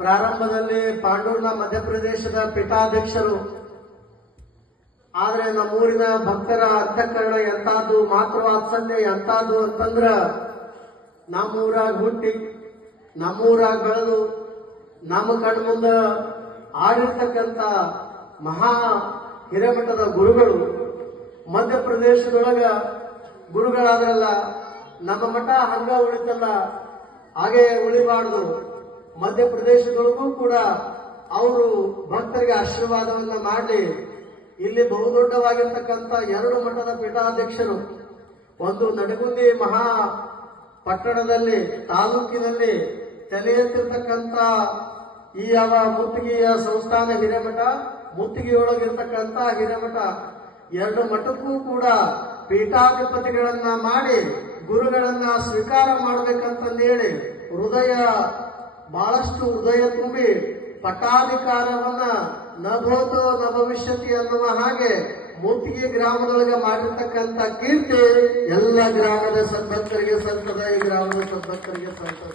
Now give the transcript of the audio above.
ಪ್ರಾರಂಭದಲ್ಲಿ ಪಾಂಡೂರ್ನ ಮಧ್ಯಪ್ರದೇಶದ ಪೀಠಾಧ್ಯಕ್ಷರು. ಆದ್ರೆ ನಮ್ಮೂರಿನ ಭಕ್ತರ ಅಂತಃಕರಣ ಎಂತಾದ್ದು, ಮಾತೃವಾತ್ಸಲ್ಯ ಎಂತಾದ್ದು ಅಂತಂದ್ರ ನಮ್ಮೂರಾಗ ಹುಟ್ಟಿ ನಮ್ಮೂರಾಗ ಬೆಳೆದು ನಮ್ಮ ಕಣ್ಮುಂದ ಆಡಿರ್ತಕ್ಕಂಥ ಮಹಾ ಹಿರೇಮಠದ ಗುರುಗಳು ಮಧ್ಯಪ್ರದೇಶದೊಳಗ ಗುರುಗಳಾದ್ರಲ್ಲ. ನಮ್ಮ ಮಠ ಹಂಗ ಉಳಿತಲ್ಲ, ಹಾಗೆ ಉಳಿಬಾರ್ದು. ಮಧ್ಯಪ್ರದೇಶದೊಳಗೂ ಕೂಡ ಅವರು ಭಕ್ತರಿಗೆ ಆಶೀರ್ವಾದವನ್ನ ಮಾಡಿ ಇಲ್ಲಿ ಬಹುದೊಡ್ಡವಾಗಿರ್ತಕ್ಕಂಥ 2 ಮಠದ ಪೀಠಾಧ್ಯಕ್ಷರು, ಒಂದು ನಡಗುಂದಿ ಮಹಾ ಪಟ್ಟಣದಲ್ಲಿ ತಾಲೂಕಿನಲ್ಲಿ ತಲೆ ಎತ್ತಿರ್ತಕ್ಕಂಥ ಈ ಯಾವ ಮುತ್ತಿಗೆಯ ಸಂಸ್ಥಾನ ಹಿರೇಮಠ, ಮುತ್ತಿಗೆಯೊಳಗಿರ್ತಕ್ಕಂಥ ಹಿರೇಮಠ, 2 ಮಠಕ್ಕೂ ಕೂಡ ಪೀಠಾಧಿಪತಿಗಳನ್ನ ಮಾಡಿ ಗುರುಗಳನ್ನ ಸ್ವೀಕಾರ ಮಾಡಬೇಕಂತಂದೇಳಿ ಬಹಳಷ್ಟು ಹೃದಯ ತುಂಬಿ ಪಟ್ಟಾಧಿಕಾರವನ್ನ ನಭೋತೋ ನ ಭವಿಷ್ಯತಿ ಅನ್ನುವ ಹಾಗೆ ಮುತ್ತಿಗೆ ಗ್ರಾಮದೊಳಗೆ ಮಾಡಿರ್ತಕ್ಕಂಥ ಕೀರ್ತಿ ಎಲ್ಲ ಗ್ರಾಮದ ಸದ್ಭಕ್ತರಿಗೆ ಸಲ್ತದ, ಈ ಗ್ರಾಮದ ಸದ್ಭಕ್ತರಿಗೆ ಸಲ್ತದ.